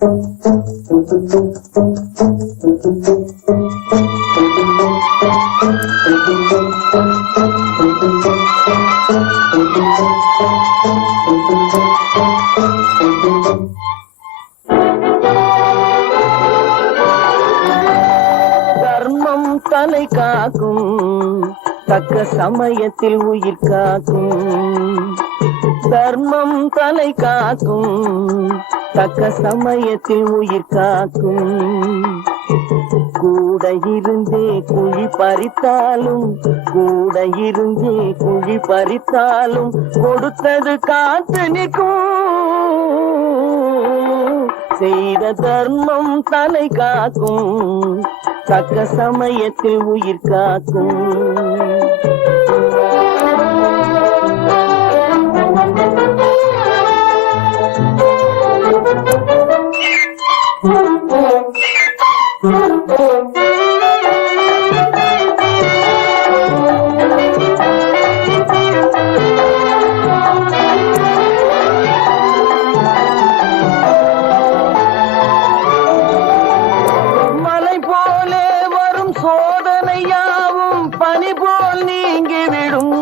தர்மம் தலை காக்கும், தக்க சமயத்தில் உயிர் காக்கும். தர்மம் தலை காக்கும், தக்க சமயத்தில் உயிர் காக்கும். கூட இருந்தே குழி பறித்தாலும், கூட இருந்தே குழி பறித்தாலும் கொடுத்தது காத்து நிற்கும். செய்த தர்மம் தலை காக்கும், தக்க சமயத்தில் உயிர் காக்கும். மலை போலே வரும் சோதனையாவும் பனி போல் நீங்கிவிடும்.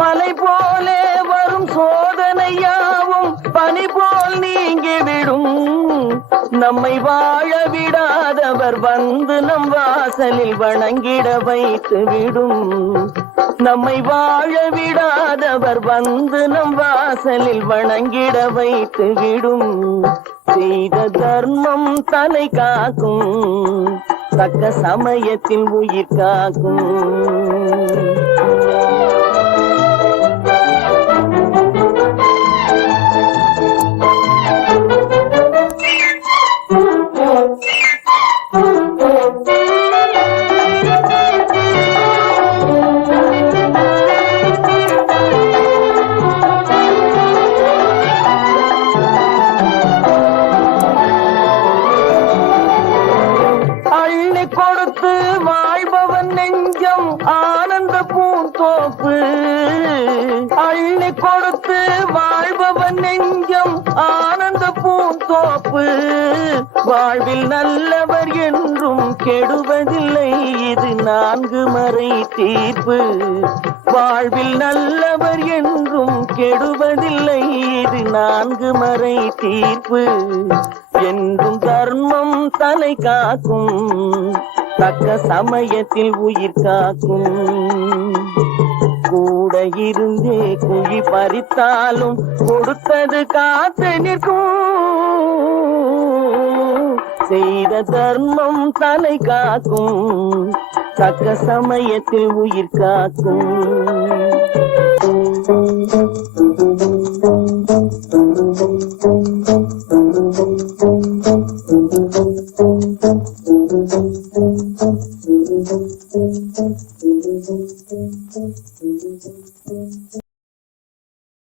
மலை போலே வரும் சோதனையாவும் பனி போல் நீங்கிவிடும். நம்மை வாழ விடாதவர் வந்து நம் வாசலில் வணங்கிட வைத்து விடும். நம்மை வாழ விடாதவர் வந்து நம் வாசலில் வணங்கிட வைத்து விடும். செய்த தர்மம் தலை காக்கும், தக்க சமயத்தில் உயிர் காக்கும். கொடுத்து வாழ்பவன் நெஞ்சம் ஆனந்த பூந்தோப்பு. அள்ளி கொடுத்து வாழ்பவன் நெஞ்சம் ஆனந்த பூந்தோப்பு. வாழ்வில் நல்லவர் என்றும் கெடுவதில்லை, இது 4 மறை தீர்ப்பு. வாழ்வில் நல்லவர் என்றும் கெடுவதில்லை, இது 4 மறை தீர்ப்பு. என்றும் தர்மம் தலை காக்கும், தக்க சமயத்தில் உயிர் காக்கும். கூட இருந்தே குழி பறித்தாலும் கொடுத்தது காத்து நிற்கும். செய்த தர்மம் தலை காக்கும், தக்க சமயத்தில் உயிர் காக்கும்.